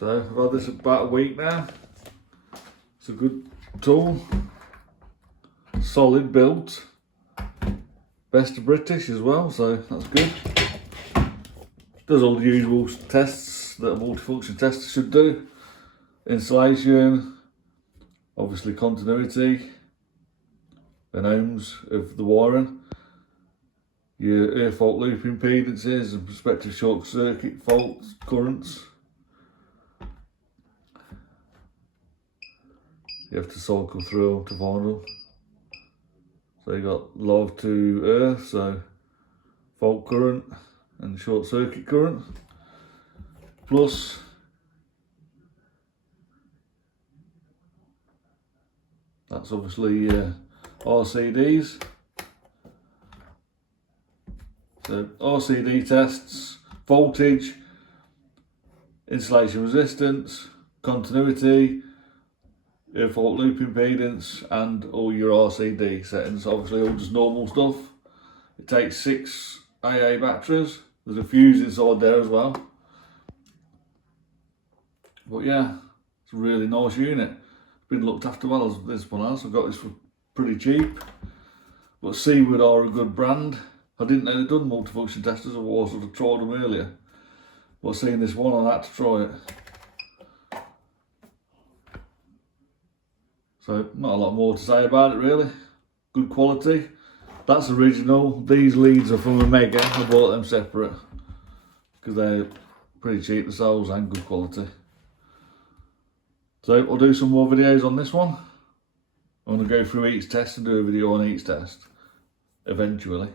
So I've had this about a week now. It's a good tool, solid built, best of British as well, so that's good. Does all the usual tests that a multifunction tester should do. Insulation, obviously continuity, and ohms of the wiring, your air fault loop impedances and prospective short circuit fault currents. You have to cycle through them to find them. So you got live to earth, so fault current and short circuit current, plus that's obviously RCDs. So RCD tests, voltage, insulation resistance, continuity, air fault loop impedance, and all your RCD settings. Obviously all just normal stuff. It takes 6 AA batteries. There's a fuse inside there as well. But yeah, it's a really nice unit. Been looked after well as this one has. I got this for pretty cheap. But Seaward are a good brand. I didn't know they'd done multifunction testers, otherwise I'd have tried them earlier. But seeing this one, I had to try it. So not a lot more to say about it really. Good quality. That's original. These leads are from Omega. I bought them separate because they're pretty cheap themselves and good quality. So I'll do some more videos on this one. I'm going to go through each test and do a video on each test eventually.